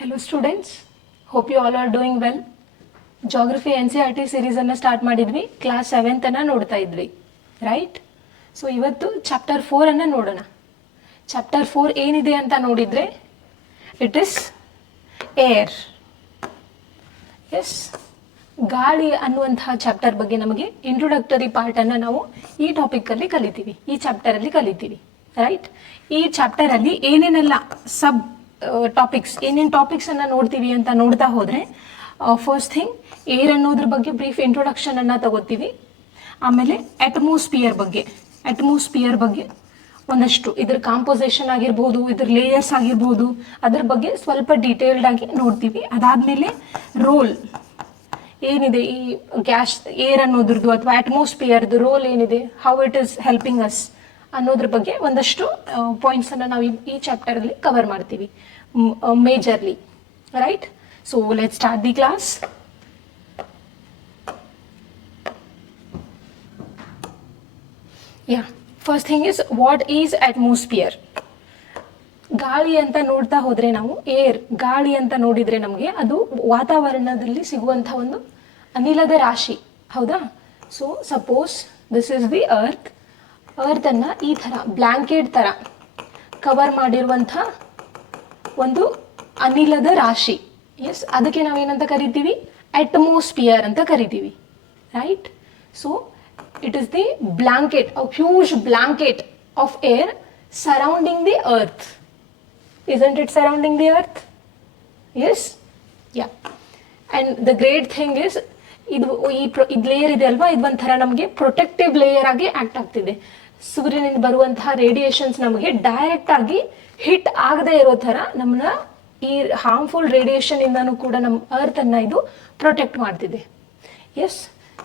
Hello students, hope you all are doing well. Geography NCERT series ಅನ್ನು start ಮಾಡಿದ್ವಿ. Class 7th ಅನ್ನು ನೋಡ್ತಾ ಇದ್ವಿ, ರೈಟ್? ಸೊ ಇವತ್ತು ಚಾಪ್ಟರ್ 4 ಅನ್ನು ನೋಡೋಣ. ಚಾಪ್ಟರ್ 4 ಏನಿದೆ ಅಂತ ನೋಡಿದ್ರೆ ಇಟ್ ಇಸ್ ಏರ್. ಎಸ್, ಗಾಳಿ ಅನ್ನುವಂತಹ ಚಾಪ್ಟರ್ ಬಗ್ಗೆ ನಮಗೆ ಇಂಟ್ರೊಡಕ್ಟರಿ ಪಾರ್ಟ್ ಅನ್ನು ನಾವು ಈ ಟಾಪಿಕ್ ಅಲ್ಲಿ ಕಲಿತೀವಿ, ಈ ಚಾಪ್ಟರ್ ಅಲ್ಲಿ ಕಲಿತೀವಿ, ರೈಟ್? ಈ ಚಾಪ್ಟರ್ ಅಲ್ಲಿ ಏನೇನೆಲ್ಲ ಸಬ್ ಟಾಪಿಕ್ಸ್, ಏನೇನು ಟಾಪಿಕ್ಸ್ ಅನ್ನ ನೋಡ್ತೀವಿ ಅಂತ ನೋಡ್ತಾ ಹೋದ್ರೆ, ಫಸ್ಟ್ ಥಿಂಗ್ ಏರ್ ಅನ್ನೋದ್ರ ಬಗ್ಗೆ ಬ್ರೀಫ್ ಇಂಟ್ರೊಡಕ್ಷನ್ ಅನ್ನ ತಗೋತೀವಿ. ಆಮೇಲೆ ಅಟ್ಮಾಸ್ಫಿಯರ್ ಬಗ್ಗೆ ಒಂದಷ್ಟು, ಇದ್ರ ಕಾಂಪೋಸಿಷನ್ ಆಗಿರ್ಬೋದು, ಇದ್ರ ಲೇಯರ್ಸ್ ಆಗಿರ್ಬೋದು, ಅದ್ರ ಬಗ್ಗೆ ಸ್ವಲ್ಪ ಡೀಟೇಲ್ಡ್ ಆಗಿ ನೋಡ್ತೀವಿ. ಅದಾದ್ಮೇಲೆ ರೋಲ್ ಏನಿದೆ ಈ ಗ್ಯಾಸ್ ಏರ್ ಅನ್ನೋದ್ರದ್ದು ಅಥವಾ ಅಟ್ಮಾಸ್ಫಿಯರ್ದು ರೋಲ್ ಏನಿದೆ, how it is helping us ಅನ್ನೋದ್ರ ಬಗ್ಗೆ ಒಂದಷ್ಟು ಪಾಯಿಂಟ್ಸ್ ಅನ್ನ ನಾವು ಈ ಚಾಪ್ಟರ್ ಅಲ್ಲಿ ಕವರ್ ಮಾಡ್ತೀವಿ majorly, right? So let's start the class. Yeah, first thing is what is atmosphere. ಗಾಳಿ ಅಂತ ನೋಡ್ತಾ ಹೋದ್ರೆ ನಾವು ಗಾಳಿ ಅಂತ ನೋಡಿದ್ರೆ ನಮಗೆ ಅದು ವಾತಾವರಣದಲ್ಲಿ ಸಿಗುವಂತಹ ಒಂದು ಅನಿಲದ ರಾಶಿ, ಹೌದಾ? So suppose this is the earth ಅನ್ನ ಈ ತರ ಬ್ಲಾಂಕೆಟ್ ತರ ಕವರ್ ಮಾಡಿರುವಂಥ ಒಂದು ಅನಿಲದ ರಾಶಿ. ಎಸ್, ಅದಕ್ಕೆ ನಾವೇನಂತ ಕರಿತೀವಿ? ಅಟ್ಮಾಸ್ಫಿಯರ್ ಅಂತ ಕರಿತೀವಿ, right? So it is the blanket, a huge blanket of air surrounding the earth. Isn't it surrounding the earth? Yes? Yeah. And the great thing is, ಇದು ಲೇಯರ್ ಇದೆ ಅಲ್ವಾ, ಇದು ಒಂಥರ ನಮಗೆ ಪ್ರೊಟೆಕ್ಟಿವ್ ಲೇಯರ್ ಆಗಿ ಆಕ್ಟ್ ಆಗ್ತಿದೆ. ಸೂರ್ಯನಿಂದ ಬರುವಂತಹ ರೇಡಿಯೇಷನ್ಸ್ ನಮಗೆ ಡೈರೆಕ್ಟ್ ಆಗಿ ಹಿಟ್ ಆಗದೆ ಇರೋ ತರ ನಮ್ಮನ್ನ ಈ ಹಾರ್ಮ್ಫುಲ್ ರೇಡಿಯೇಷನ್ ಇಂದನೂ ಕೂಡ ನಮ್ಮ ಅರ್ತ್ ಅನ್ನ ಇದು ಪ್ರೊಟೆಕ್ಟ್ ಮಾಡ್ತಿದೆ. Yes,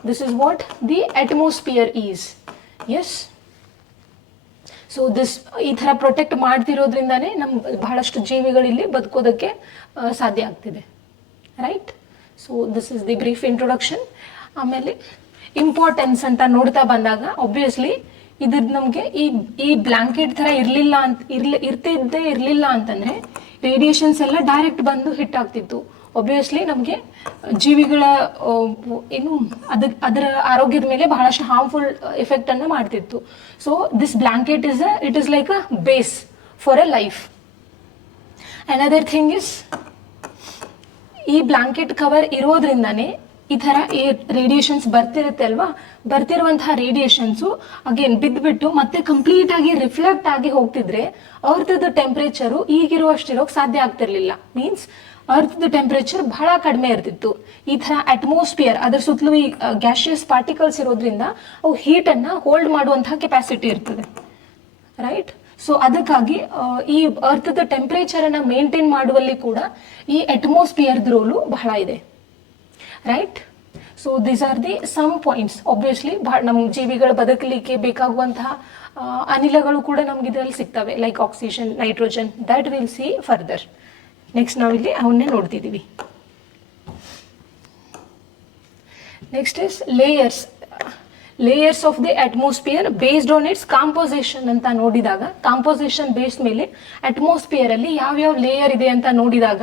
this is what the atmosphere is. Yes, so ಈ ಥರ ಪ್ರೊಟೆಕ್ಟ್ ಮಾಡ್ತಿರೋದ್ರಿಂದಾನೇ ನಮ್ಮ ಬಹಳಷ್ಟು ಜೀವಿಗಳಿಲ್ಲಿ ಬದುಕೋದಕ್ಕೆ ಸಾಧ್ಯ ಆಗ್ತಿದೆ, right? So this is the brief introduction. ಆಮೇಲೆ ಇಂಪಾರ್ಟೆನ್ಸ್ ಅಂತ ನೋಡ್ತಾ ಬಂದಾಗ, ಒಬ್ವಿಯಸ್ಲಿ ಇದ್ರದ್ದು ನಮಗೆ ಈ ಬ್ಲಾಂಕೆಟ್ ಥರ ಇರ್ಲಿಲ್ಲ ಅಂತಂದ್ರೆ ರೇಡಿಯೇಷನ್ಸ್ ಎಲ್ಲ ಡೈರೆಕ್ಟ್ ಬಂದು ಹಿಟ್ ಆಗ್ತಿತ್ತು. ಒಬ್ವಿಯಸ್ಲಿ ನಮಗೆ ಜೀವಿಗಳ ಅದರ ಆರೋಗ್ಯದ ಮೇಲೆ ಬಹಳಷ್ಟು ಹಾರ್ಮ್ಫುಲ್ ಎಫೆಕ್ಟ್ ಅನ್ನು ಮಾಡ್ತಿತ್ತು. So this blanket it is like a base for a life. Another thing is, ಈ ಬ್ಲಾಂಕೆಟ್ ಕವರ್ ಇರೋದ್ರಿಂದಾನೇ ಈ ತರ ರೇಡಿಯೇಷನ್ಸ್ ಬರ್ತಿರುತ್ತೆ ಅಲ್ವಾ, ಬರ್ತಿರುವಂತಹ ರೇಡಿಯೇಷನ್ಸು ಅಗೇನ್ ಬಿದ್ದುಬಿಟ್ಟು ಮತ್ತೆ ಕಂಪ್ಲೀಟ್ ಆಗಿ ರಿಫ್ಲೆಕ್ಟ್ ಆಗಿ ಹೋಗ್ತಿದ್ರೆ ಅರ್ಥದ ಟೆಂಪರೇಚರು ಈಗಿರುವಷ್ಟಿರೋಕೆ ಸಾಧ್ಯ ಆಗ್ತಿರ್ಲಿಲ್ಲ. ಮೀನ್ಸ್ ಅರ್ಥದ ಟೆಂಪರೇಚರ್ ಬಹಳ ಕಡಿಮೆ ಇರ್ತಿತ್ತು. ಈ ತರ ಅಟ್ಮಾಸ್ಫಿಯರ್, ಅದರ ಸುತ್ತಲೂ ಈ ಗ್ಯಾಶಿಯಸ್ ಪಾರ್ಟಿಕಲ್ಸ್ ಇರೋದ್ರಿಂದ ಅವು ಹೀಟ್ ಅನ್ನ ಹೋಲ್ಡ್ ಮಾಡುವಂತಹ ಕೆಪಾಸಿಟಿ ಇರ್ತದೆ, ರೈಟ್? ಸೊ ಅದಕ್ಕಾಗಿ ಈ ಅರ್ಥದ ಟೆಂಪರೇಚರ್ ಅನ್ನ ಮೇಂಟೈನ್ ಮಾಡುವಲ್ಲಿ ಕೂಡ ಈ ಅಟ್ಮಾಸ್ಫಿಯರ್ ರೋಲು ಬಹಳ ಇದೆ, right? So these are the some points. Obviously ನಮ್ಮ ಜೀವಿಗಳ ಬದುಕಲಿಕ್ಕೆ ಬೇಕಾಗುವಂತಹ ಅನಿಲಗಳು ಕೂಡ ನಮ್ಗೆ ಇದರಲ್ಲಿ ಸಿಗ್ತವೆ, like oxygen, nitrogen, that will see further. Next ನಾವಿಲ್ಲಿ ಅವನ್ನೇ ನೋಡ್ತಿದ್ದೀವಿ. Next is layers of the atmosphere based on its composition ಅಂತ ನೋಡಿದಾಗ, ಕಾಂಪೋಸಿಷನ್ ಬೇಸ್ಡ್ ಮೇಲೆ ಅಟ್ಮಾಸ್ಫಿಯರ್ ಅಲ್ಲಿ ಯಾವ್ಯಾವ ಲೇಯರ್ ಇದೆ ಅಂತ ನೋಡಿದಾಗ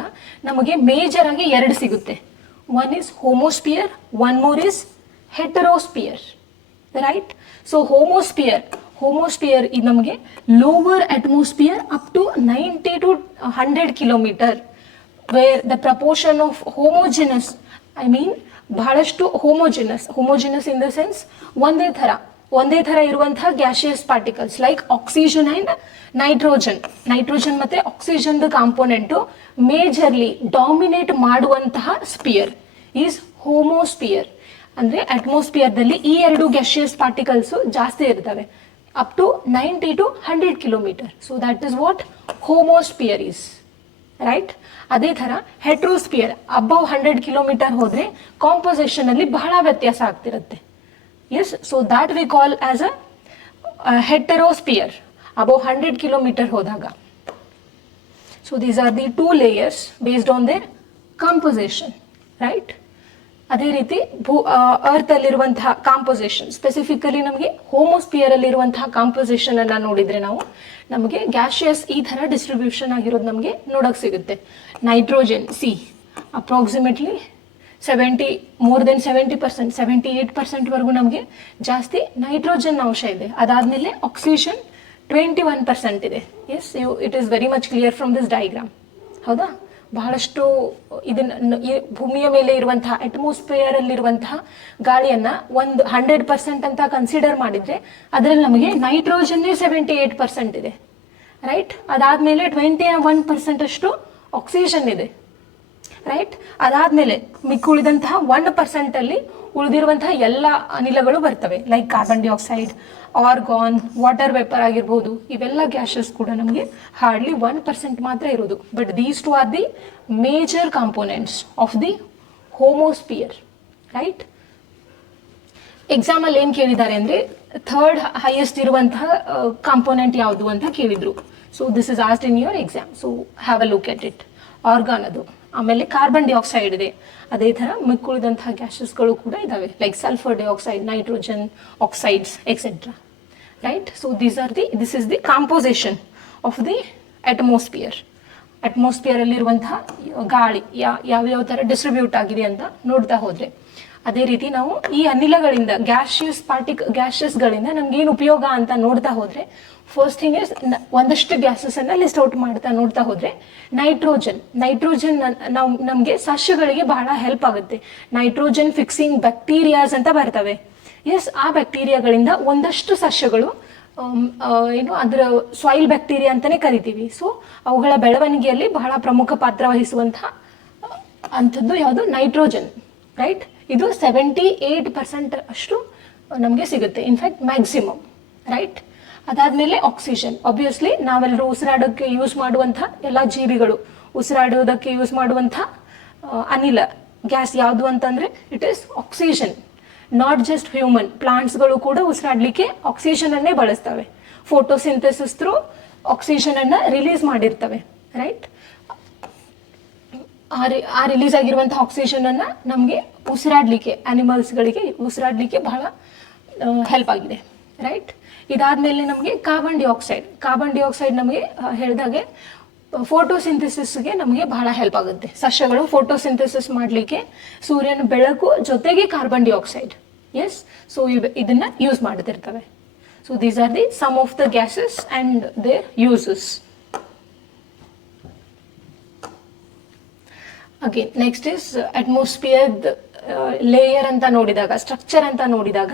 ನಮಗೆ ಮೇಜರ್ ಆಗಿ 2 ಸಿಗುತ್ತೆ. One is homosphere, one more is heterosphere, right? So homosphere ಇದು ನಮಗೆ lower atmosphere up to 90 to 100 kilometre, where the proportion of homogeneous, I mean ಬಹಳಷ್ಟು ಹೋಮೋಜಿನಸ್ ಇನ್ ದ ಸೆನ್ಸ್ ಒಂದೇ ತರ ಇರುವಂತಹ gaseous particles like oxygen and nitrogen ಮತ್ತೆ oxygen component majorly dominate ಮಾಡುವಂತಹ sphere is homosphere. ಅಂದ್ರೆ ಅಟ್ಮಾಸ್ಫಿಯರ್ದಲ್ಲಿ ಈ 2 ಗ್ಯಾಶಿಯಸ್ ಪಾರ್ಟಿಕಲ್ಸ್ ಜಾಸ್ತಿ ಇರ್ತವೆ, up to 90 to 100 kilometre. So that is what homosphere is, right? ಅದೇ ತರ ಹೆಟ್ರೋಸ್ಫಿಯರ್ ಅಬೌವ್ 100 ಕಿಲೋಮೀಟರ್ ಹೋದ್ರೆ ಕಾಂಪೋಸಿಷನ್ ಅಲ್ಲಿ ಬಹಳ ವ್ಯತ್ಯಾಸ ಆಗ್ತಿರುತ್ತೆ. Yes, so that we call as a heterosphere above 100 kilometre ಹೋದಾಗ. So these are the 2 layers based on their composition, right? ಅದೇ ರೀತಿ ಅರ್ತ್ ಅಲ್ಲಿರುವಂತಹ ಕಾಂಪೋಸಿಷನ್, ಸ್ಪೆಸಿಫಿಕಲಿ ನಮಗೆ ಹೋಮೋಸ್ಪಿಯರ್ ಅಲ್ಲಿರುವಂತಹ ಕಾಂಪೋಸಿಷನ್ ಅನ್ನ ನೋಡಿದ್ರೆ ನಮಗೆ ಗ್ಯಾಶಿಯಸ್ ಈ ತರ ಡಿಸ್ಟ್ರಿಬ್ಯೂಷನ್ ಆಗಿರೋದು ನಮಗೆ ನೋಡಕ್ ಸಿಗುತ್ತೆ. ನೈಟ್ರೋಜನ್ ಅಪ್ರಾಕ್ಸಿಮೇಟ್ಲಿ ಮೋರ್ ದೆನ್ 70%, 78% ವರೆಗೂ ನಮಗೆ ಜಾಸ್ತಿ ನೈಟ್ರೋಜನ್ ಅಂಶ ಇದೆ. ಅದಾದ್ಮೇಲೆ ಆಕ್ಸಿಜನ್ 21% ಇದೆ. Yes, it is very much clear from this diagram. ಹೌದಾ? ಬಹಳಷ್ಟು ಇದನ್ನ ಭೂಮಿಯ ಮೇಲೆ ಇರುವಂತಹ ಅಟ್ಮಾಸ್ಫಿಯರ್ ಅಲ್ಲಿರುವಂತಹ ಗಾಳಿಯನ್ನ 100% ಅಂತ ಕನ್ಸಿಡರ್ ಮಾಡಿದ್ರೆ ಅದರಲ್ಲಿ ನಮಗೆ ನೈಟ್ರೋಜನ್ 78% ಇದೆ. ರೈಟ್? ಅದಾದ್ಮೇಲೆ 21% ಅಷ್ಟು ಆಕ್ಸಿಜನ್ ಇದೆ. ರೈಟ್? ಅದಾದ್ಮೇಲೆ ಮಿಕ್ಕುಳಿದಂತಹ 1% ಅಲ್ಲಿ ಉಳಿದಿರುವಂತಹ ಎಲ್ಲ ಅನಿಲಗಳು ಬರ್ತವೆ, like carbon dioxide, argon, water vapour ಆಗಿರ್ಬೋದು. ಇವೆಲ್ಲ ಗ್ಯಾಸಸ್ ಕೂಡ ನಮಗೆ ಹಾರ್ಡ್ಲಿ 1% ಮಾತ್ರ ಇರೋದು. But these two are the major components of the homosphere. Right? Exam ಅಲ್ಲಿ ಏನ್ ಕೇಳಿದ್ದಾರೆ ಅಂದ್ರೆ ಥರ್ಡ್ ಹೈಯೆಸ್ಟ್ ಇರುವಂತಹ ಕಾಂಪೋನೆಂಟ್ ಯಾವುದು ಅಂತ ಕೇಳಿದ್ರು. So this is asked in your exam. So have a look at it. Argon ಅದು. ಆಮೇಲೆ ಕಾರ್ಬನ್ ಡೈಆಕ್ಸೈಡ್ ಇದೆ. ಅದೇ ಥರ ಮಿಕ್ಕುಳಿದಂತಹ ಗ್ಯಾಸಸ್ಗಳು ಕೂಡ ಇದಾವೆ, like sulphur dioxide, nitrogen oxides etcetera. Right? So this is the composition of the atmosphere. Atmosphere ಅಲ್ಲಿರುವಂತಹ ಗಾಳಿ ಯಾವ್ಯಾವ ಥರ ಡಿಸ್ಟ್ರಿಬ್ಯೂಟ್ ಆಗಿದೆ ಅಂತ ನೋಡ್ತಾ ಹೋದ್ರೆ, ಅದೇ ರೀತಿ ನಾವು ಈ ಅನಿಲಗಳಿಂದ ಗ್ಯಾಸಸ್ಗಳಿಂದ ನಮ್ಗೆ ಏನು ಉಪಯೋಗ ಅಂತ ನೋಡ್ತಾ ಹೋದ್ರೆ, ಫಸ್ಟ್ ಥಿಂಗ್ ಇಸ್ ಒಂದಷ್ಟು ಗ್ಯಾಸಸ್ ಅನ್ನ ಲಿಸ್ಟ್ ಔಟ್ ನೋಡ್ತಾ ಹೋದ್ರೆ ನೈಟ್ರೋಜನ್ ನಮ್ಗೆ ಸಸ್ಯಗಳಿಗೆ ಬಹಳ ಹೆಲ್ಪ್ ಆಗುತ್ತೆ. ನೈಟ್ರೋಜನ್ ಫಿಕ್ಸಿಂಗ್ ಬ್ಯಾಕ್ಟೀರಿಯಾಸ್ ಅಂತ ಬರ್ತವೆ. ಎಸ್, ಆ ಬ್ಯಾಕ್ಟೀರಿಯಾಗಳಿಂದ ಒಂದಷ್ಟು ಸಸ್ಯಗಳು ಅದರ ಸಾಯಿಲ್ ಬ್ಯಾಕ್ಟೀರಿಯಾ ಅಂತಾನೆ ಕರಿತೀವಿ. ಸೊ ಅವುಗಳ ಬೆಳವಣಿಗೆಯಲ್ಲಿ ಬಹಳ ಪ್ರಮುಖ ಪಾತ್ರ ವಹಿಸುವಂತಹ ಅಂಥದ್ದು ಯಾವುದು? ನೈಟ್ರೋಜನ್. ರೈಟ್? ಇದು 78% ಅಷ್ಟು ನಮಗೆ ಸಿಗುತ್ತೆ, ಇನ್ಫ್ಯಾಕ್ಟ್ ಮ್ಯಾಕ್ಸಿಮಮ್. ರೈಟ್? ಅದಾದ್ಮೇಲೆ ಆಕ್ಸಿಜನ್. ಆಬ್ವಿಯಸ್ಲಿ ನಾವೆಲ್ಲರೂ ಉಸಿರಾಡೋಕ್ಕೆ ಯೂಸ್ ಮಾಡುವಂಥ ಎಲ್ಲ ಜೀವಿಗಳು ಉಸಿರಾಡೋದಕ್ಕೆ ಯೂಸ್ ಮಾಡುವಂಥ ಅನಿಲ ಗ್ಯಾಸ್ ಯಾವುದು ಅಂತಂದ್ರೆ it is oxygen. Not just human, ಪ್ಲಾಂಟ್ಸ್ಗಳು ಕೂಡ ಉಸಿರಾಡ್ಲಿಕ್ಕೆ ಆಕ್ಸಿಜನ್ ಅನ್ನೇ ಬಳಸ್ತವೆ. ಫೋಟೋಸಿಂಥೆಸಿಸ್ ಥ್ರೂ ಆಕ್ಸಿಜನ್ ಅನ್ನ ರಿಲೀಸ್ ಮಾಡಿರ್ತವೆ. ರೈಟ್? ಆ ರಿಲೀಸ್ ಆಗಿರುವಂತಹ ಆಕ್ಸಿಜನ್ ಅನ್ನ ನಮಗೆ ಉಸಿರಾಡ್ಲಿಕ್ಕೆ, ಅನಿಮಲ್ಸ್ಗಳಿಗೆ ಉಸಿರಾಡ್ಲಿಕ್ಕೆ ಬಹಳ ಹೆಲ್ಪ್ ಆಗಿದೆ. ರೈಟ್? ಇದಾದ್ಮೇಲೆ ನಮಗೆ ಕಾರ್ಬನ್ ಡೈಆಕ್ಸೈಡ್ ನಮಗೆ ಹೇಳಿದಾಗೆ ಫೋಟೋಸಿಂಥೆಸಿಸ್ಗೆ ನಮಗೆ ಬಹಳ ಹೆಲ್ಪ್ ಆಗುತ್ತೆ. ಸಸ್ಯಗಳು ಫೋಟೋಸಿಂಥೆಸಿಸ್ ಮಾಡಲಿಕ್ಕೆ ಸೂರ್ಯನ ಬೆಳಕು ಜೊತೆಗೆ ಕಾರ್ಬನ್ ಡೈಆಕ್ಸೈಡ್. ಎಸ್, ಸೊ ಇದನ್ನ ಯೂಸ್ ಮಾಡ್ತಿರ್ತವೆ. So these are the some of the gases and their uses. Again next is atmosphere layer ಅಂತ ನೋಡಿದಾಗ, ಸ್ಟ್ರಕ್ಚರ್ ಅಂತ ನೋಡಿದಾಗ,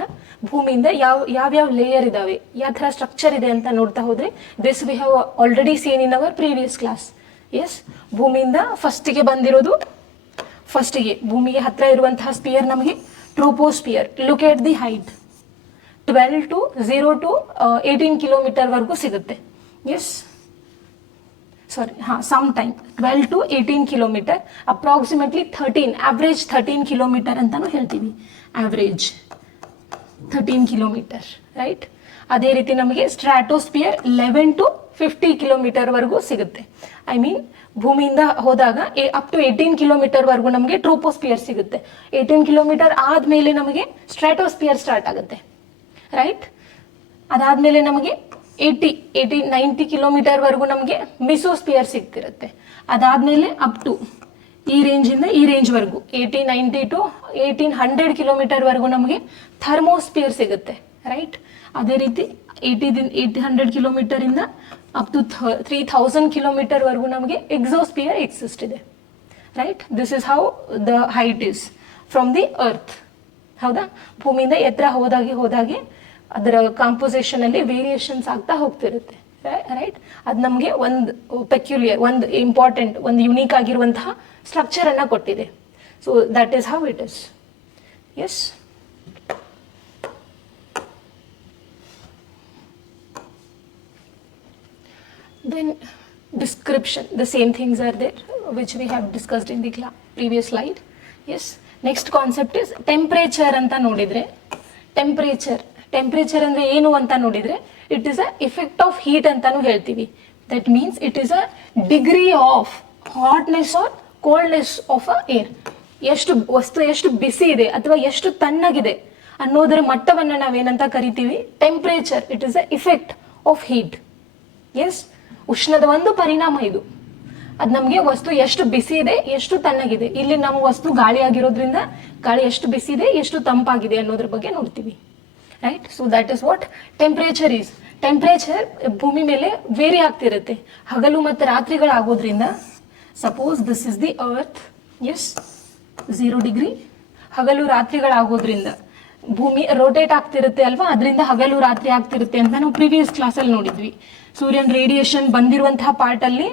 ಭೂಮಿಯಿಂದ ಯಾವ್ಯಾವ ಲೇಯರ್ ಇದಾವೆ, ಯಾವ ಥರ ಸ್ಟ್ರಕ್ಚರ್ ಇದೆ ಅಂತ ನೋಡ್ತಾ ಹೋದ್ರೆ, this we have already seen in our previous class. Yes, ಭೂಮಿಯಿಂದ ಫಸ್ಟಿಗೆ ಭೂಮಿಗೆ ಹತ್ರ ಇರುವಂತಹ ಸ್ಪಿಯರ್ ನಮಗೆ troposphere. Look at the height, 0 to 18 kilometre ವರೆಗೂ ಸಿಗುತ್ತೆ. Yes, some time 12 to 18 kilometre, approximately 13 kilometre ಅಂತಾನು ಹೇಳ್ತೀವಿ. Average 13 kilometre. ರೈಟ್? ಅದೇ ರೀತಿ ನಮಗೆ ಸ್ಟ್ರಾಟೋಸ್ಪಿಯರ್ 11 to 50 ಕಿಲೋಮೀಟರ್ ವರೆಗೂ ಸಿಗುತ್ತೆ. ಐ ಮೀನ್ ಭೂಮಿಯಿಂದ ಹೋದಾಗ ಅಪ್ ಟು 18 ಕಿಲೋಮೀಟರ್ ವರೆಗೂ ನಮಗೆ ಟ್ರೋಪೋಸ್ಪಿಯರ್ ಸಿಗುತ್ತೆ. 18 ಕಿಲೋಮೀಟರ್ ಆದ್ಮೇಲೆ ನಮಗೆ ಸ್ಟ್ರಾಟೋಸ್ಪಿಯರ್ ಸ್ಟಾರ್ಟ್ ಆಗುತ್ತೆ. ರೈಟ್? ಅದಾದ್ಮೇಲೆ ನಮಗೆ 90 ಕಿಲೋಮೀಟರ್ ವರೆಗೂ ನಮಗೆ ಮಿಸೋಸ್ಪಿಯರ್ ಸಿಗ್ತಿರುತ್ತೆ. ಅದಾದ್ಮೇಲೆ ಅಪ್ ಟು ಈ ರೇಂಜ್ ವರೆಗೂ 90 to 1800 ಕಿಲೋಮೀಟರ್ ವರೆಗೂ ನಮಗೆ ಥರ್ಮೋಸ್ಪಿಯರ್ ಸಿಗುತ್ತೆ. ರೈಟ್? ಅದೇ ರೀತಿ 800 ಕಿಲೋಮೀಟರ್ ಇಂದ ಅಪ್ ಟು 3000 ಕಿಲೋಮೀಟರ್ ವರೆಗೂ ನಮಗೆ ಎಕ್ಸೋಸ್ಪಿಯರ್ ಎಕ್ಸಿಸ್ಟ್ ಇದೆ. Right? This is how the height is from the earth. ಹೌದಾ? ಭೂಮಿಯಿಂದ ಎತ್ತರ ಹೋದಾಗೆ ಅದರ ಕಾಂಪೋಸಿಷನ್ ಅಲ್ಲಿ ವೇರಿಯೇಷನ್ಸ್ ಆಗ್ತಾ ಹೋಗ್ತಿರುತ್ತೆ. ರೈಟ್? ಅದು ನಮಗೆ ಒಂದು ಇಂಪಾರ್ಟೆಂಟ್, ಒಂದು ಯುನೀಕ್ ಆಗಿರುವಂತಹ ಸ್ಟ್ರಕ್ಚರ್ ಅನ್ನ ಕೊಟ್ಟಿದೆ. So that is how it is. Yes, then description, the same things are there which we have discussed in the previous slide. Yes, next concept is temperature ಅಂತ ನೋಡಿದ್ರೆ, temperature ಅಂದ್ರೆ ಏನು ಅಂತ ನೋಡಿದ್ರೆ, it is a effect of heat ಅಂತಾನು ಹೇಳ್ತೀವಿ. That means it is a degree of hotness or coldness of a air. ವಸ್ತು ಎಷ್ಟು ಬಿಸಿ ಇದೆ ಅಥವಾ ಎಷ್ಟು ತಣ್ಣಗಿದೆ ಅನ್ನೋದರ ಮಟ್ಟವನ್ನ ನಾವೇನಂತ ಕರಿತೀವಿ? Temperature. It is a effect of heat. Yes, ಉಷ್ಣದ ಒಂದು ಪರಿಣಾಮ ಇದು. ಅದ್ ನಮ್ಗೆ ವಸ್ತು ಎಷ್ಟು ಬಿಸಿ ಇದೆ, ಎಷ್ಟು ತಣ್ಣಗಿದೆ. ಇಲ್ಲಿ ನಾವು ವಸ್ತು ಗಾಳಿ ಆಗಿರೋದ್ರಿಂದ ಗಾಳಿ ಎಷ್ಟು ಬಿಸಿ ಇದೆ, ಎಷ್ಟು ತಂಪಾಗಿದೆ ಅನ್ನೋದ್ರ ಬಗ್ಗೆ ನೋಡ್ತೀವಿ. Right? So that is what temperature is. Temperature ಭೂಮಿ ಮೇಲೆ ವೇರಿ ಆಗ್ತಿರುತ್ತೆ ಹಗಲು ಮತ್ತು ರಾತ್ರಿಗಳಾಗೋದ್ರಿಂದ. Suppose this is the earth. Yes, 0 degree. ಹಗಲು ರಾತ್ರಿಗಳಾಗೋದ್ರಿಂದ ಭೂಮಿ ರೋಟೇಟ್ ಆಗ್ತಿರುತ್ತೆ ಅಲ್ವಾ, ಅದರಿಂದ ಹಗಲು ರಾತ್ರಿ ಆಗ್ತಿರುತ್ತೆ ಅಂತ ನಾವು ಪ್ರಿವಿಯಸ್ ಕ್ಲಾಸಲ್ಲಿ ನೋಡಿದ್ವಿ. ಸೂರ್ಯನ ರೇಡಿಯೇಷನ್ ಬಂದಿರುವಂತಹ ಪಾರ್ಟ್ ಅಲ್ಲಿ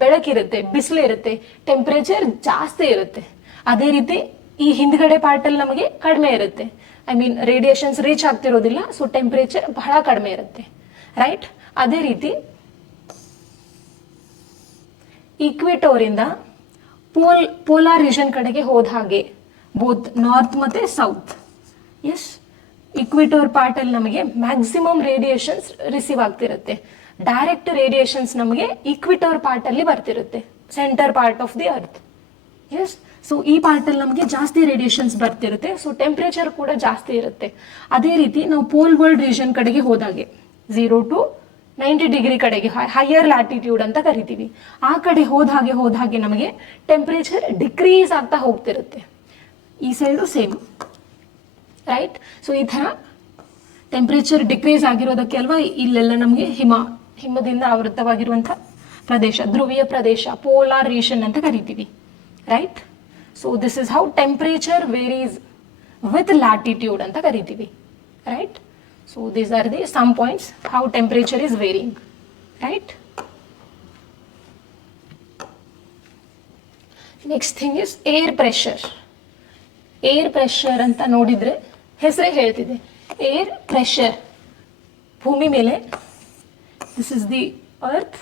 ಬೆಳಕಿರುತ್ತೆ, ಬಿಸಿಲಿರುತ್ತೆ, ಟೆಂಪರೇಚರ್ ಜಾಸ್ತಿ ಇರುತ್ತೆ. ಅದೇ ರೀತಿ ಈ ಹಿಂದ್ಗಡೆ ಪಾರ್ಟ್ ಅಲ್ಲಿ ನಮಗೆ ಕಡಿಮೆ ಇರುತ್ತೆ. ಐ ಮೀನ್ ರೇಡಿಯೇಷನ್ಸ್ ರೀಚ್ ಆಗ್ತಿರೋದಿಲ್ಲ, ಸೊ ಟೆಂಪರೇಚರ್ ಬಹಳ ಕಡಿಮೆ ಇರುತ್ತೆ. ರೈಟ್? ಅದೇ ರೀತಿ ಈಕ್ವೇಟೋರ್ ಇಂದ ಪೋಲಾರ್ ರೀಜನ್ ಕಡೆಗೆ ಹೋದ ಹಾಗೆ, ಬೋತ್ ನಾರ್ತ್ ಮತ್ತೆ ಸೌತ್. ಎಸ್, ಈಕ್ವೇಟೋರ್ ಪಾರ್ಟ್ ಅಲ್ಲಿ ನಮಗೆ ಮ್ಯಾಕ್ಸಿಮಮ್ ರೇಡಿಯೇಷನ್ಸ್ ರಿಸೀವ್ ಆಗ್ತಿರುತ್ತೆ. ಡೈರೆಕ್ಟ್ ರೇಡಿಯೇಷನ್ಸ್ ನಮಗೆ ಈಕ್ವಿಟೋರ್ ಪಾರ್ಟ್ ಅಲ್ಲಿ ಬರ್ತಿರುತ್ತೆ, centre part of the earth. Yes, so ಈ ಪಾರ್ಟ್ ಅಲ್ಲಿ ನಮಗೆ ಜಾಸ್ತಿ ರೇಡಿಯೇಷನ್ಸ್ ಬರ್ತಿರುತ್ತೆ, ಸೊ ಟೆಂಪರೇಚರ್ ಕೂಡ ಜಾಸ್ತಿ ಇರುತ್ತೆ. ಅದೇ ರೀತಿ ನಾವು ಪೋಲ್ ವರ್ಲ್ಡ್ ರೀಜನ್ ಕಡೆಗೆ ಹೋದಾಗೆ 0 to 90 ಡಿಗ್ರಿ ಕಡೆಗೆ, ಹೈಯರ್ ಲ್ಯಾಟಿಟ್ಯೂಡ್ ಅಂತ ಕರಿತೀವಿ, ಆ ಕಡೆ ಹೋದ ಹಾಗೆ ನಮಗೆ ಟೆಂಪರೇಚರ್ ಡಿಕ್ರೀಸ್ ಆಗ್ತಾ ಹೋಗ್ತಿರುತ್ತೆ. ಈ ಸೈಡು ಸೇಮ್. ರೈಟ್? ಸೊ ಈ ತರ ಟೆಂಪರೇಚರ್ ಡಿಕ್ರೀಸ್ ಆಗಿರೋದಕ್ಕೆ ಅಲ್ವಾ ಇಲ್ಲೆಲ್ಲ ನಮಗೆ ಹಿಮದಿಂದ ಆವೃತವಾಗಿರುವಂತಹ ಪ್ರದೇಶ, ಧ್ರುವೀಯ ಪ್ರದೇಶ, ಪೋಲಾರ್ ರೀಜನ್ ಅಂತ ಕರಿತೀವಿ. Right? So this is how temperature varies with latitude ಅಂತ ಕರಿತೀವಿ. Right? So these are the some points how temperature is varying. Right? Next thing is air pressure. Air pressure ಅಂತ ನೋಡಿದ್ರೆ ಹೆಸರೇ ಹೇಳ್ತಿದೆ, ಏರ್ ಪ್ರೆಷರ್. ಭೂಮಿ ಮೇಲೆ, this is the earth.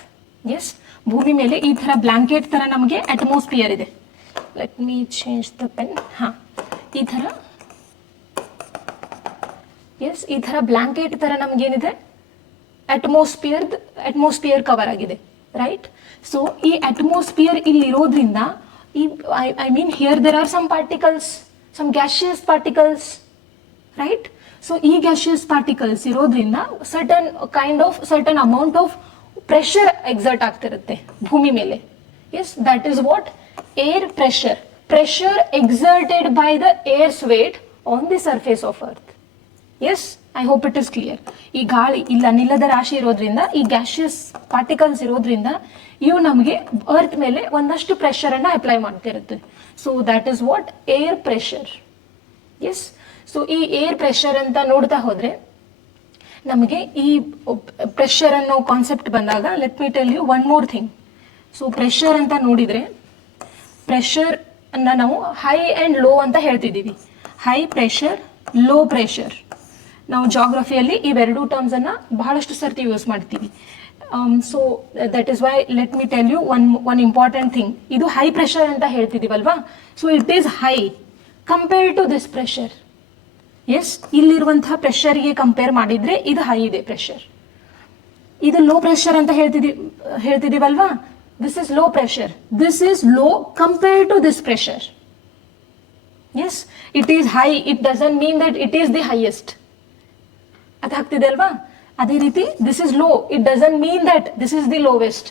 Yes, ಭೂಮಿ ಮೇಲೆ ಈ ತರ ಬ್ಲಾಂಕೆಟ್ ತರ ನಮಗೆ ಅಟ್ಮಾಸ್ಫಿಯರ್ ಇದೆ. Let me change the pen. ಈ ತರ, ಎಸ್, ಈ ತರ ಬ್ಲಾಂಕೆಟ್ ತರ ನಮ್ಗೇನಿದೆ, ಅಟ್ಮಾಸ್ಫಿಯರ್ ಕವರ್ ಆಗಿದೆ. ರೈಟ್? ಸೊ ಈ ಅಟ್ಮಾಸ್ಫಿಯರ್ ಇಲ್ಲಿ ಇರೋದ್ರಿಂದ I mean here there are some particles, some gaseous particles. Right? So ಈ gaseous particles ಇರೋದ್ರಿಂದ certain amount of pressure exert ಆಗ್ತಿರುತ್ತೆ ಭೂಮಿ ಮೇಲೆ. Yes, that is what air pressure. Pressure exerted by the air's weight on the surface of earth. Yes, I hope it is clear. ಈ ಗಾಳಿ, ಇಲ್ಲ ಅನಿಲದ ರಾಶಿ ಇರೋದ್ರಿಂದ, ಈ ಗ್ಯಾಸಿಯಸ್ ಪಾರ್ಟಿಕಲ್ಸ್ ಇರೋದ್ರಿಂದ ಇವು ನಮಗೆ ಅರ್ತ್ ಮೇಲೆ ಒಂದಷ್ಟು ಪ್ರೆಷರ್ ಅನ್ನ ಅಪ್ಲೈ ಮಾಡ್ತಿರುತ್ತೆ. So that is what air pressure. Yes, so ಈ ಏರ್ ಪ್ರೆಷರ್ ಅಂತ ನೋಡ್ತಾ ಹೋದ್ರೆ ನಮಗೆ ಈ ಪ್ರೆಷರ್ ಅನ್ನೋ ಕಾನ್ಸೆಪ್ಟ್ ಬಂದಾಗ, let me tell you one more thing. So pressure ಅಂತ ನೋಡಿದ್ರೆ, ಪ್ರೆಷರ್ ಅನ್ನ ನಾವು ಹೈ ಅಂಡ್ ಲೋ ಅಂತ ಹೇಳ್ತಿದ್ದೀವಿ. High pressure, low pressure. ನಾವು ಜಾಗ್ರಫಿಯಲ್ಲಿ ಇವೆರಡು ಟರ್ಮ್ಸ್ ಅನ್ನ ಬಹಳಷ್ಟು ಸರ್ತಿ ಯೂಸ್ ಮಾಡ್ತೀವಿ. So that is why let me tell you one important thing. ಇದು ಹೈ ಪ್ರೆಷರ್ ಅಂತ ಹೇಳ್ತಿದೀವಲ್ವಾ, so it is high compare to this pressure. Yes, ಇಲ್ಲಿರುವಂತಹ ಪ್ರೆಷರ್ಗೆ ಕಂಪೇರ್ ಮಾಡಿದ್ರೆ ಇದು ಹೈ ಇದೆ ಪ್ರೆಷರ್. ಇದು ಲೋ ಪ್ರೆಷರ್ ಅಂತ ಹೇಳ್ತಿದೀವಲ್ವಾ, this is low pressure. This is low compare to this pressure. Yes, it is high, it doesn't mean that it is the highest. ಅದಾಗ್ತಿದೆ ಅಲ್ವಾ? ಅದೇ ರೀತಿ this is low, it doesn't mean that this is the lowest.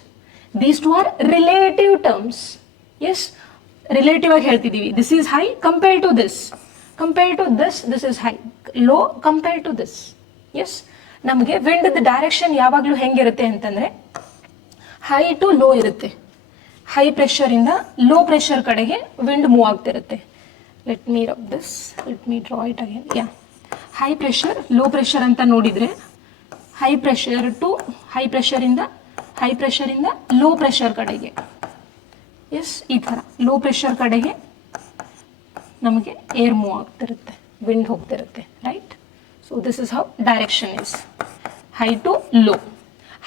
These two are relative terms. Yes, relative ಆಗಿ ಹೇಳ್ತಿದೀವಿ. This is high compare to this, compare to this, this is high. Low compare to this. Yes, ನಮಗೆ wind direction ಯಾವಾಗಲೂ ಹೆಂಗಿರುತ್ತೆ ಅಂತಂದ್ರೆ high to low ಇರುತ್ತೆ. High pressure ಇಂದ low pressure ಕಡೆಗೆ wind move ಆಗ್ತಿರುತ್ತೆ. Let me rub this, let me draw it again. Yeah, high pressure, low pressure ಅಂತ ನೋಡಿದ್ರೆ, high pressure to high pressure ಇಂದ ಲೋ ಪ್ರೆಷರ್ ಕಡೆಗೆ. ಎಸ್, ಈ ತರ ಲೋ ಪ್ರೆಷರ್ ಕಡೆಗೆ ನಮಗೆ ಏರ್ ಮೂವ್ ಆಗ್ತಿರುತ್ತೆ, ವಿಂಡ್ ಹೋಗ್ತಿರುತ್ತೆ. Right? So this is how direction is high to low.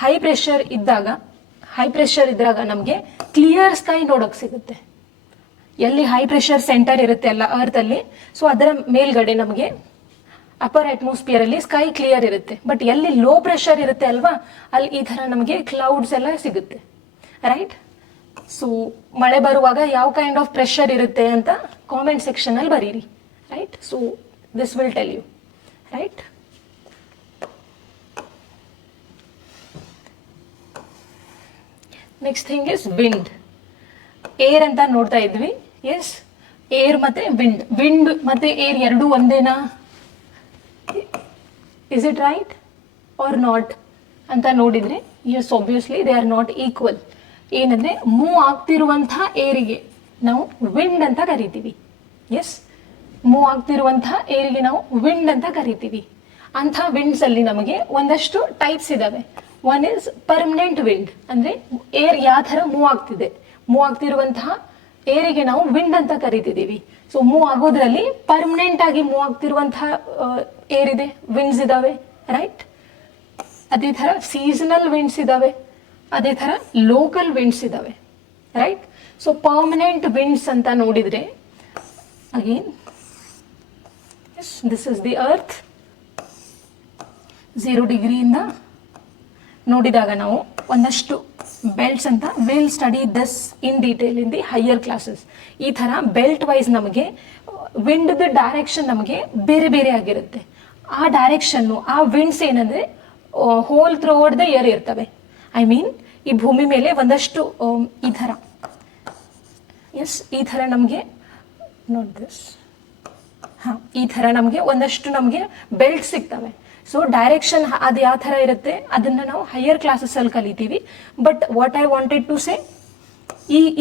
High pressure ಇದ್ದಾಗ ನಮಗೆ ಕ್ಲಿಯರ್ ಸ್ಕೈ ನೋಡೋಕೆ ಸಿಗುತ್ತೆ. ಎಲ್ಲಿ ಹೈ ಪ್ರೆಷರ್ ಸೆಂಟರ್ ಇರುತ್ತೆ ಅಲ್ಲ ಅರ್ತ್ ಅಲ್ಲಿ, ಸೊ ಅದರ ಮೇಲ್ಗಡೆ ನಮಗೆ ಅಪರ್ ಅಟ್ಮಾಸ್ಫಿಯರ್ ಅಲ್ಲಿ ಸ್ಕೈ ಕ್ಲಿಯರ್ ಇರುತ್ತೆ. ಬಟ್ ಎಲ್ಲಿ ಲೋ ಪ್ರೆಷರ್ ಇರುತ್ತೆ ಅಲ್ವಾ, ಅಲ್ಲಿ ಈ ತರ ನಮಗೆ ಕ್ಲೌಡ್ಸ್ ಎಲ್ಲ ಸಿಗುತ್ತೆ. ರೈಟ್? ಸೊ ಮಳೆ ಬರುವಾಗ ಯಾವ ಕೈಂಡ್ ಆಫ್ ಪ್ರೆಷರ್ ಇರುತ್ತೆ ಅಂತ ಕಾಮೆಂಟ್ ಸೆಕ್ಷನಲ್ಲಿ ಬರೀರಿ, right. So this will tell you, right. Next thing is wind. Air ಅಂತ ನೋಡ್ತಾ ಇದ್ವಿ. ಎಸ್, ಏರ್ ಮತ್ತೆ ವಿಂಡ್. ವಿಂಡ್ ಮತ್ತೆ ಏರ್ ಎರಡೂ ಒಂದೇನಾ? Is it right or not ಅಂತ ನೋಡಿದ್ರೆ, yes, obviously they are not equal. ಏನಂದ್ರೆ ಮೂವ್ ಆಗ್ತಿರುವಂತಹ ಏರಿಗೆ ನಾವು ವಿಂಡ್ ಅಂತ ಕರಿತೀವಿ. ಎಸ್, ಮೂವ್ ಆಗ್ತಿರುವಂತಹ ಏರಿಗೆ ನಾವು ವಿಂಡ್ ಅಂತ ಕರಿತೀವಿ. ಅಂಥ ವಿಂಡ್ಸ್ ಅಲ್ಲಿ ನಮಗೆ ಒಂದಷ್ಟು ಟೈಪ್ಸ್ ಇದಾವೆ. ಒನ್ ಇಸ್ ಪರ್ಮನೆಂಟ್ ವಿಂಡ್, ಅಂದ್ರೆ ಏರ್ ಯಾವ ಥರ ಮೂವ್ ಆಗ್ತಿದೆ, ಮೂವ್ ಆಗ್ತಿರುವಂತಹ ಏರಿಗೆ ನಾವು ವಿಂಡ್ ಅಂತ ಕರಿತಿದ್ದೀವಿ. ಸೊ ಮೂವ್ ಆಗೋದ್ರಲ್ಲಿ ಪರ್ಮನೆಂಟ್ ಆಗಿ ಮೂವ್ ಆಗ್ತಿರುವಂತಹ ಏರ್ ಇದೆ, ವಿಂಡ್ಸ್ ಇದಾವೆ, ರೈಟ್. ಅದೇ ಥರ ಸೀಸನಲ್ ವಿಂಡ್ಸ್ ಇದಾವೆ, ಅದೇ ಥರ ಲೋಕಲ್ ವಿಂಡ್ಸ್ ಇದಾವೆ, ರೈಟ್. ಸೊ ಪರ್ಮನೆಂಟ್ ವಿಂಡ್ಸ್ ಅಂತ ನೋಡಿದ್ರೆ again, this is the earth. 0 ಡಿಗ್ರಿಯಿಂದ ನೋಡಿದಾಗ ನಾವು ಒಂದಷ್ಟು ಬೆಲ್ಟ್ಸ್ ಅಂತ, will study this in detail in the higher classes. ಈ ಥರ ಬೆಲ್ಟ್ ವೈಸ್ ನಮಗೆ ವಿಂಡ್ ಡೈರೆಕ್ಷನ್ ನಮಗೆ ಬೇರೆ ಬೇರೆ ಆಗಿರುತ್ತೆ. ಆ ಡೈರೆಕ್ಷನ್ನು, ಆ ವಿಂಡ್ಸ್ ಏನಂದ್ರೆ ಹೋಲ್ ಥ್ರೂಔಟ್ ದ ಇಯರ್ ಇರ್ತವೆ. ಐ ಮೀನ್ ಈ ಭೂಮಿ ಮೇಲೆ ಒಂದಷ್ಟು ಈ ಥರ, ಎಸ್, ಈ ಥರ ನಮಗೆ ನೋಟ್ ದಿಸ್, ಹಾಂ, ಈ ಥರ ನಮಗೆ ಒಂದಷ್ಟು ನಮಗೆ ಬೆಲ್ಟ್ ಸಿಗ್ತವೆ. ಸೊ ಡೈರೆಕ್ಷನ್ ಅದು ಯಾವ ಥರ ಇರುತ್ತೆ ಅದನ್ನ ನಾವು ಹೈಯರ್ ಕ್ಲಾಸಸ್ ಅಲ್ಲಿ ಕಲಿತೀವಿ. But what I wanted to say,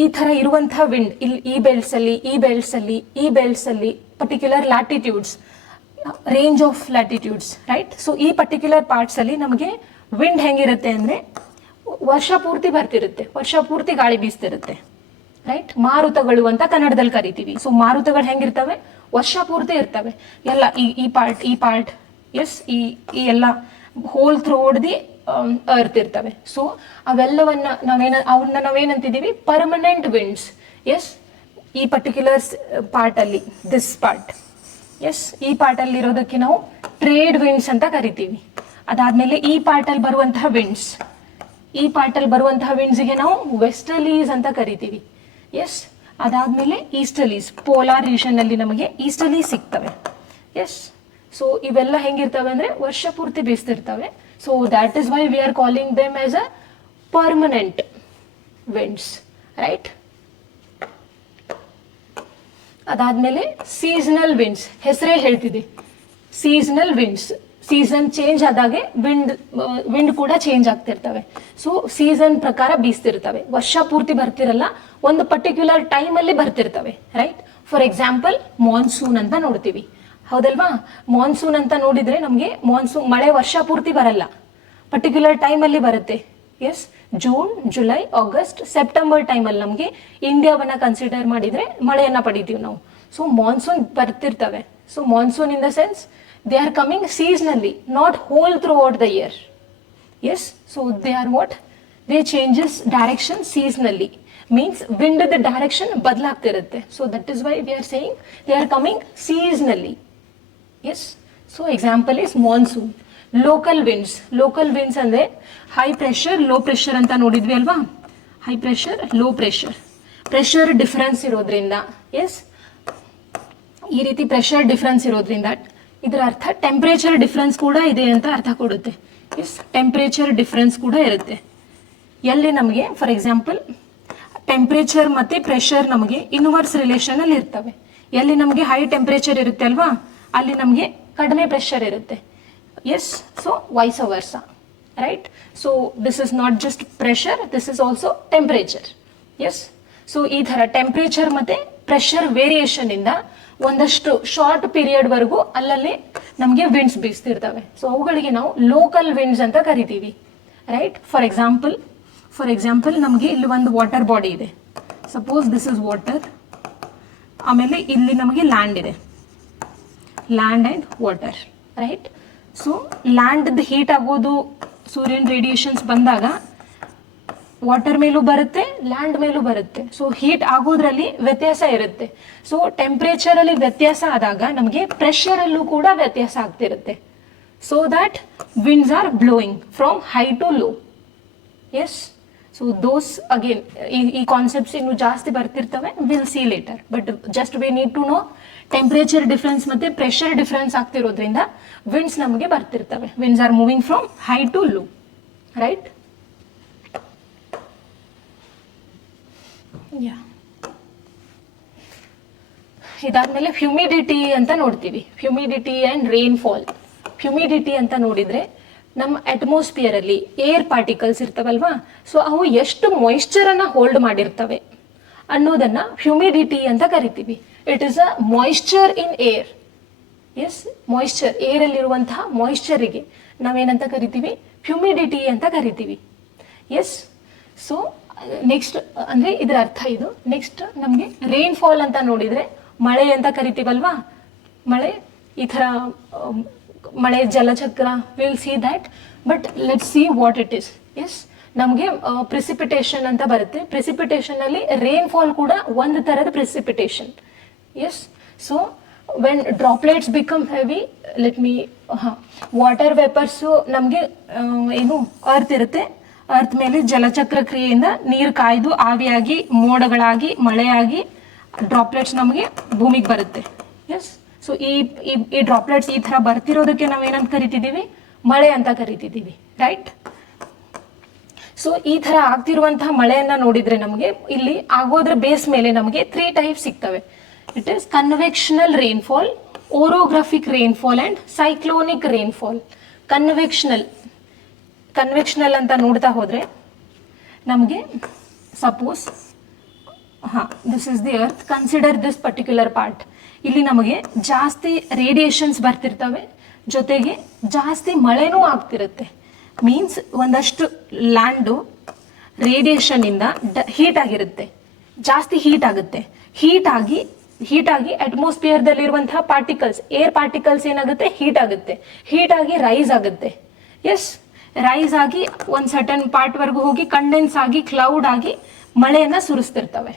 ಈ ಥರ ಇರುವಂತಹ ವಿಂಡ್ ಇಲ್ಲಿ ಈ ಬೆಲ್ಟ್ಸ್ ಅಲ್ಲಿ, ಈ ಬೆಲ್ಟ್ಸ್ ಅಲ್ಲಿ, ಈ ಬೆಲ್ಟ್ಸ್ ಅಲ್ಲಿ particular latitudes, range of latitudes, right. So ಈ ಪರ್ಟಿಕ್ಯುಲರ್ ಪಾರ್ಟ್ಸ್ ಅಲ್ಲಿ ನಮಗೆ ವಿಂಡ್ ಹೆಂಗಿರುತ್ತೆ ಅಂದ್ರೆ ವರ್ಷ ಪೂರ್ತಿ ಬರ್ತಿರುತ್ತೆ, ವರ್ಷ ಪೂರ್ತಿ ಗಾಳಿ ಬೀಸ್ತಿರುತ್ತೆ, ರೈಟ್. ಮಾರುತಗಳು ಅಂತ ಕನ್ನಡದಲ್ಲಿ ಕರಿತೀವಿ. ಸೊ ಮಾರುತಗಳು ಹೆಂಗಿರ್ತವೆ, ವರ್ಷ ಪೂರ್ತಿ ಇರ್ತವೆ. ಎಲ್ಲ ಈ ಪಾರ್ಟ್ ಎಸ್, ಈ ಎಲ್ಲ ಹೋಲ್ ಥ್ರೂಔಟ್ ದಿ ಅರ್ತ್ ಇರ್ತವೆ. ಸೊ ಅವೆಲ್ಲವನ್ನ ಅವನ್ನ ನಾವೇನಂತಿದ್ದೀವಿ, ಪರ್ಮನೆಂಟ್ ವಿಂಡ್ಸ್. ಎಸ್, ಈ ಪರ್ಟಿಕ್ಯುಲರ್ ಪಾರ್ಟ್ ಅಲ್ಲಿ, ದಿಸ್ ಪಾರ್ಟ್, ಎಸ್, ಈ ಪಾರ್ಟ್ ಅಲ್ಲಿ ಇರೋದಕ್ಕೆ ನಾವು ಟ್ರೇಡ್ ವಿಂಡ್ಸ್ ಅಂತ ಕರಿತೀವಿ. ಅದಾದ್ಮೇಲೆ ಈ ಪಾರ್ಟ್ ಅಲ್ಲಿ ಬರುವಂತಹ ವಿಂಡ್ಸ್, ಈ ಪಾರ್ಟ್ ಅಲ್ಲಿ ಬರುವಂತಹ ವಿಂಡ್ಸ್ಗೆ ನಾವು ವೆಸ್ಟರ್ಲೀಸ್ ಅಂತ ಕರಿತೀವಿ. ಎಸ್, ಅದಾದ್ಮೇಲೆ ಈಸ್ಟರ್ಲೀಸ್, ಪೋಲಾರ್ ರೀಜನ್ ಅಲ್ಲಿ ನಮಗೆ ಈಸ್ಟರ್ಲೀಸ್ ಸಿಗ್ತವೆ. ಎಸ್, ಸೊ ಇವೆಲ್ಲ ಹೆಂಗಿರ್ತವೆ ಅಂದ್ರೆ ವರ್ಷ ಪೂರ್ತಿ ಬೀಸ್ತಿರ್ತವೆ. So that is why we are calling them as a permanent winds, right. ಅದಾದ್ಮೇಲೆ ಸೀಸನಲ್ ವಿಂಡ್ಸ್, ಹೆಸರೇ ಹೇಳ್ತಿದೆ, ಸೀಸನಲ್ ವಿಂಡ್ಸ್. ಸೀಸನ್ ಚೇಂಜ್ ಆದಾಗೆ ವಿಂಡ್ ಕೂಡ ಚೇಂಜ್ ಆಗ್ತಿರ್ತವೆ. ಸೊ ಸೀಸನ್ ಪ್ರಕಾರ ಬೀಸ್ತಿರ್ತವೆ, ವರ್ಷ ಪೂರ್ತಿ ಬರ್ತಿರಲ್ಲ, ಒಂದು ಪರ್ಟಿಕ್ಯುಲರ್ ಟೈಮ್ ಅಲ್ಲಿ ಬರ್ತಿರ್ತವೆ, ರೈಟ್. ಫಾರ್ ಎಕ್ಸಾಂಪಲ್ ಮಾನ್ಸೂನ್ ಅಂತ ನೋಡ್ತೀವಿ, ಹೌದಲ್ವಾ. ಮಾನ್ಸೂನ್ ಅಂತ ನೋಡಿದ್ರೆ ನಮಗೆ ಮಾನ್ಸೂನ್ ಮಳೆ ವರ್ಷ ಪೂರ್ತಿ ಬರಲ್ಲ, ಪರ್ಟಿಕ್ಯುಲರ್ ಟೈಮ್ ಅಲ್ಲಿ ಬರುತ್ತೆ. Yes, June, July, August, September ಟೈಮಲ್ಲಿ ನಮಗೆ ಇಂಡಿಯಾವನ್ನ ಕನ್ಸಿಡರ್ ಮಾಡಿದ್ರೆ ಮಳೆಯನ್ನ ಪಡಿತೀವಿ ನಾವು. ಸೊ ಮಾನ್ಸೂನ್ ಬರ್ತಿರ್ತವೆ. So monsoon in the sense they are coming seasonally, not whole throughout the year. Yes, so they are what, they changes direction seasonally, means wind the direction badlagtirutte. So that is why we are saying they are coming seasonally. Yes, so example is monsoon. Local winds ಅಂದ್ರೆ high pressure low pressure ಅಂತ ನೋಡಿದ್ವಿ ಅಲ್ವಾ. high pressure low pressure difference ಇರೋದ್ರಿಂದ, S, ಈ ರೀತಿ pressure difference ಇರೋದ್ರಿಂದ ಇದರ ಅರ್ಥ ಟೆಂಪರೇಚರ್ ಡಿಫರೆನ್ಸ್ ಕೂಡ ಇದೆ ಅಂತ ಅರ್ಥ ಕೊಡುತ್ತೆ. ಎಸ್, ಟೆಂಪರೇಚರ್ ಡಿಫರೆನ್ಸ್ ಕೂಡ ಇರುತ್ತೆ. ಎಲ್ಲಿ ನಮಗೆ ಫಾರ್ ಎಕ್ಸಾಂಪಲ್ ಟೆಂಪರೇಚರ್ ಮತ್ತೆ ಪ್ರೆಷರ್ ನಮಗೆ ಇನ್ವರ್ಸ್ ರಿಲೇಷನ್ ಅಲ್ಲಿ ಇರ್ತವೆ. ಎಲ್ಲಿ ನಮಗೆ ಹೈ ಟೆಂಪರೇಚರ್ ಇರುತ್ತೆ ಅಲ್ವಾ, ಅಲ್ಲಿ ನಮಗೆ ಕಡಿಮೆ ಪ್ರೆಷರ್ ಇರುತ್ತೆ. Yes, so vice versa, right. So this is not just pressure, this is also temperature. Yes, so ಈ ತರ ಟೆಂಪರೇಚರ್ ಮತ್ತೆ ಪ್ರೆಷರ್ ವೇರಿಯೇಷನ್ ಇಂದ ಒಂದಷ್ಟು ಶಾರ್ಟ್ ಪೀರಿಯಡ್ ವರೆಗೂ ಅಲ್ಲಲ್ಲಿ ನಮಗೆ ವಿಂಡ್ಸ್ ಬೀಸ್ತಿರ್ತವೆ. ಸೊ ಅವುಗಳಿಗೆ ನಾವು ಲೋಕಲ್ ವಿಂಡ್ಸ್ ಅಂತ ಕರಿತೀವಿ, ರೈಟ್. ಫಾರ್ ಎಕ್ಸಾಂಪಲ್ ನಮಗೆ ಇಲ್ಲಿ ಒಂದು ವಾಟರ್ ಬಾಡಿ ಇದೆ, ಸಪೋಸ್ ದಿಸ್ ಇಸ್ ವಾಟರ್. ಆಮೇಲೆ ಇಲ್ಲಿ ನಮಗೆ ಲ್ಯಾಂಡ್ ಇದೆ, land and water, right. So land heat ಆಗೋದು ಸೂರ್ಯನ ರೇಡಿಯೇಷನ್ಸ್ ಬಂದಾಗ ವಾಟರ್ ಮೇಲೂ ಬರುತ್ತೆ, ಲ್ಯಾಂಡ್ ಮೇಲೂ ಬರುತ್ತೆ. ಸೊ ಹೀಟ್ ಆಗೋದ್ರಲ್ಲಿ ವ್ಯತ್ಯಾಸ ಇರುತ್ತೆ. ಸೊ ಟೆಂಪರೇಚರ್ ಅಲ್ಲಿ ವ್ಯತ್ಯಾಸ ಆದಾಗ ನಮಗೆ ಪ್ರೆಷರ್ ಅಲ್ಲೂ ಕೂಡ ವ್ಯತ್ಯಾಸ ಆಗ್ತಿರುತ್ತೆ. So that winds are blowing from high to low. Yes, so those again ಈ ಕಾನ್ಸೆಪ್ಟ್ಸ್ ಇನ್ನು ಜಾಸ್ತಿ ಬರ್ತಿರ್ತವೆ, will see later. But just we need to know temperature difference ಮತ್ತೆ ಪ್ರೆಷರ್ ಡಿಫ್ರೆನ್ಸ್ ಆಗ್ತಿರೋದ್ರಿಂದ ವಿಂಡ್ಸ್ ನಮಗೆ ಬರ್ತಿರ್ತವೆ. Winds are moving from high to low, right? Yeah, ಇದಾದ್ಮೇಲೆ humidity ಅಂತ ನೋಡ್ತೀವಿ. Humidity and rainfall. ಹ್ಯೂಮಿಡಿಟಿ ಅಂತ ನೋಡಿದ್ರೆ ನಮ್ಮ ಅಟ್ಮಾಸ್ಫಿಯರ್ ಅಲ್ಲಿ ಏರ್ ಪಾರ್ಟಿಕಲ್ಸ್ ಇರ್ತಾವಲ್ವಾ, ಸೊ ಅವು ಎಷ್ಟು ಮಾಯಿಶ್ಚರ್ ಅನ್ನ ಹೋಲ್ಡ್ ಮಾಡಿರ್ತವೆ ಅನ್ನೋದನ್ನ ಹ್ಯೂಮಿಡಿಟಿ ಅಂತ ಕರಿತೀವಿ. It is a moisture in air. Yes, moisture, air ಅಲ್ಲಿರುವಂತಹ ಮಾಯಿಶ್ಚರಿಗೆ ನಾವೇನಂತ ಕರಿತೀವಿ? ಹ್ಯೂಮಿಡಿಟಿ ಅಂತ ಕರಿತೀವಿ. ಎಸ್, ಸೊ ನೆಕ್ಸ್ಟ್ ಅಂದ್ರೆ ಇದರ ಅರ್ಥ ಇದು. ನೆಕ್ಸ್ಟ್ ನಮಗೆ ರೈನ್ಫಾಲ್ ಅಂತ ನೋಡಿದ್ರೆ ಮಳೆ ಅಂತ ಕರಿತೀವಲ್ವಾ, ಮಳೆ ಈ ತರ ಮಳೆ ಜಲಚಕ್ರ, will see that. But let's see what it is. Yes, ನಮಗೆ ಪ್ರಿಸಿಪಿಟೇಷನ್ ಅಂತ ಬರುತ್ತೆ. ಪ್ರಿಸಿಪಿಟೇಷನ್ ಅಲ್ಲಿ ರೈನ್ಫಾಲ್ ಕೂಡ ಒಂದು ತರದ precipitation. Yes, so when droplets become heavy, let me, water vapours ನಮಗೆ ಏನು ಅರ್ತ್ ಇರುತ್ತೆ, ಅರ್ತ್ ಮೇಲೆ ಜಲಚಕ್ರ ಕ್ರಿಯೆಯಿಂದ ನೀರು ಕಾಯ್ದು ಆವಿಯಾಗಿ ಮೋಡಗಳಾಗಿ ಮಳೆಯಾಗಿ ಡ್ರಾಪ್ಲೆಟ್ಸ್ ನಮಗೆ ಭೂಮಿಗೆ ಬರುತ್ತೆ. ಎಸ್, ಸೊ ಈ ಡ್ರಾಪ್ಲೆಟ್ಸ್ ಈ ತರ ಬರ್ತಿರೋದಕ್ಕೆ ನಾವೇನಂತ ಕರಿತಿದ್ದೀವಿ? ಮಳೆ ಅಂತ ಕರಿತಿದ್ದೀವಿ, ರೈಟ್? ಸೊ ಈ ತರ ಆಗ್ತಿರುವಂತಹ ಮಳೆಯನ್ನ ನೋಡಿದ್ರೆ ನಮಗೆ ಇಲ್ಲಿ ಆಗೋದ್ರ ಬೇಸ್ ಮೇಲೆ ನಮಗೆ 3 ಟೈಪ್ ಸಿಗ್ತವೆ. It is convectional rainfall, orographic rainfall and cyclonic rainfall. Convectional ಅಂತ ನೋಡ್ತಾ ಹೋದ್ರೆ ನಮಗೆ suppose this is the earth, consider this particular part. ಇಲ್ಲಿ ನಮಗೆ ಜಾಸ್ತಿ ರೇಡಿಯೇಷನ್ಸ್ ಬರ್ತಿರ್ತವೆ, ಜೊತೆಗೆ ಜಾಸ್ತಿ ಮಳೆನೂ ಆಗ್ತಿರುತ್ತೆ. ಮೀನ್ಸ್ ಒಂದಷ್ಟು ಲ್ಯಾಂಡು ರೇಡಿಯೇಷನ್ ಇಂದ ಹೀಟ್ ಆಗಿರುತ್ತೆ, ಜಾಸ್ತಿ ಹೀಟ್ ಆಗುತ್ತೆ. ಹೀಟ್ ಆಗಿ ಅಟ್ಮಾಸ್ಫಿಯರ್ದಲ್ಲಿರುವಂತಹ ಪಾರ್ಟಿಕಲ್ಸ್, ಏರ್ ಪಾರ್ಟಿಕಲ್ಸ್ ಏನಾಗುತ್ತೆ? ಹೀಟ್ ಆಗುತ್ತೆ. ಹೀಟ್ ಆಗಿ ರೈಸ್ ಆಗುತ್ತೆ. ಎಸ್, ರೈಸ್ ಆಗಿ ಒಂದು ಸರ್ಟನ್ ಪಾರ್ಟ್ ವರೆಗೂ ಹೋಗಿ ಕಂಡೆನ್ಸ್ ಆಗಿ ಕ್ಲೌಡ್ ಆಗಿ ಮಳೆಯನ್ನ ಸುರಿಸ್ತಿರ್ತವೆ.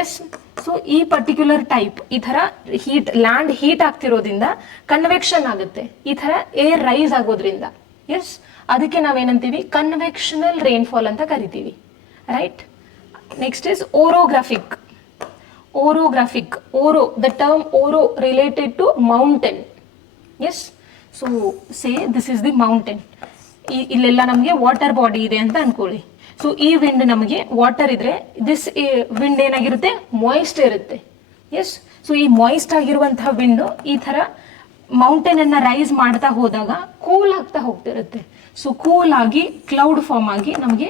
ಎಸ್, ಸೊ ಈ ಪರ್ಟಿಕ್ಯುಲರ್ ಟೈಪ್ ಈ ತರ ಲ್ಯಾಂಡ್ ಹೀಟ್ ಆಗ್ತಿರೋದ್ರಿಂದ ಕನ್ವೆಕ್ಷನ್ ಆಗುತ್ತೆ, ಈ ತರ ಏರ್ ರೈಸ್ ಆಗೋದ್ರಿಂದ. ಎಸ್, ಅದಕ್ಕೆ ನಾವೇನಂತೀವಿ? ಕನ್ವೆಕ್ಷನಲ್ ರೈನ್ಫಾಲ್ ಅಂತ ಕರಿತೀವಿ, right? Next is orographic. Oro, the term oro related to mountain. Yes, so say this is the mountain. ಇಲ್ಲೆಲ್ಲ ನಮಗೆ ವಾಟರ್ ಬಾಡಿ ಇದೆ ಅಂತ ಅನ್ಕೊಳ್ಳಿ. ಸೊ ಈ ವಿಂಡ್ ನಮಗೆ ವಾಟರ್ ಇದ್ರೆ ದಿಸ್ ವಿಂಡ್ ಏನಾಗಿರುತ್ತೆ? ಮಾಯಿಸ್ಟ್ ಇರುತ್ತೆ. ಎಸ್, ಸೊ ಈ ಮಾಯಿಸ್ಟ್ ಆಗಿರುವಂತಹ ವಿಂಡ್ ಈ ತರ ಮೌಂಟೇನ್ ಅನ್ನ ರೈಸ್ ಮಾಡ್ತಾ ಹೋದಾಗ ಕೂಲ್ ಆಗ್ತಾ ಹೋಗ್ತಿರುತ್ತೆ. ಸೊ ಕೂಲ್ ಆಗಿ ಕ್ಲೌಡ್ ಫಾರ್ಮ್ ಆಗಿ ನಮಗೆ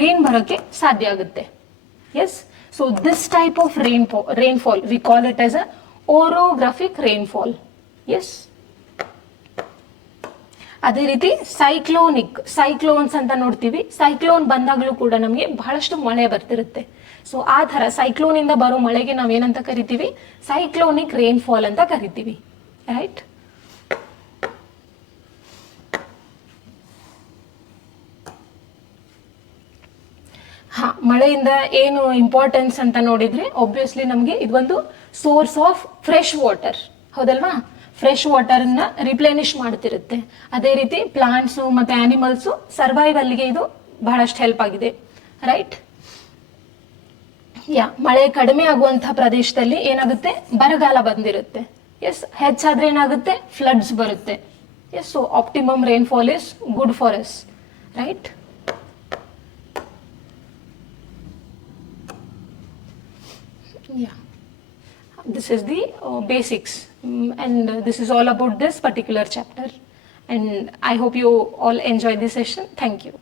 ರೇನ್ ಬರೋಕ್ಕೆ ಸಾಧ್ಯ ಆಗುತ್ತೆ. Yes, so this type of rainfall we call it as a orographic rainfall. Yes, ಅದೇ ರೀತಿ ಸೈಕ್ಲೋನ್ಸ್ ಅಂತ ನೋಡ್ತೀವಿ. ಸೈಕ್ಲೋನ್ ಬಂದಾಗಲೂ ಕೂಡ ನಮಗೆ ಬಹಳಷ್ಟು ಮಳೆ ಬರ್ತಿರುತ್ತೆ. ಸೊ ಆ ತರ ಸೈಕ್ಲೋನ್ ಇಂದ ಬರೋ ಮಳೆಗೆ ನಾವೇನಂತ ಕರಿತೀವಿ? ಸೈಕ್ಲೋನಿಕ್ ರೈನ್ಫಾಲ್ ಅಂತ ಕರಿತೀವಿ, ರೈಟ್? ಮಳೆಯಿಂದ ಏನು ಇಂಪಾರ್ಟೆನ್ಸ್ ಅಂತ ನೋಡಿದ್ರೆ ಒಬ್ವಿಯಸ್ಲಿ ನಮಗೆ ಇದೊಂದು ಸೋರ್ಸ್ ಆಫ್ ಫ್ರೆಶ್ ವಾಟರ್, ಹೌದಲ್ವಾ? ಫ್ರೆಶ್ ವಾಟರ್ನ ರಿಪ್ಲೆನಿಶ್ ಮಾಡ್ತಿರುತ್ತೆ. ಅದೇ ರೀತಿ ಪ್ಲಾಂಟ್ಸು ಮತ್ತೆ ಆನಿಮಲ್ಸು ಸರ್ವೈವಲ್ಗೆ ಇದು ಬಹಳಷ್ಟು ಹೆಲ್ಪ್ ಆಗಿದೆ, ರೈಟ್? ಮಳೆ ಕಡಿಮೆ ಆಗುವಂತಹ ಪ್ರದೇಶದಲ್ಲಿ ಏನಾಗುತ್ತೆ? ಬರಗಾಲ ಬಂದಿರುತ್ತೆ. ಎಸ್, ಹೆಚ್ಚಾದ್ರೆ ಏನಾಗುತ್ತೆ? ಫ್ಲಡ್ಸ್ ಬರುತ್ತೆ. Yes, so optimum rainfall is good for us, right? This is the basics, and this is all about this particular chapter, and I hope you all enjoy this session. Thank you.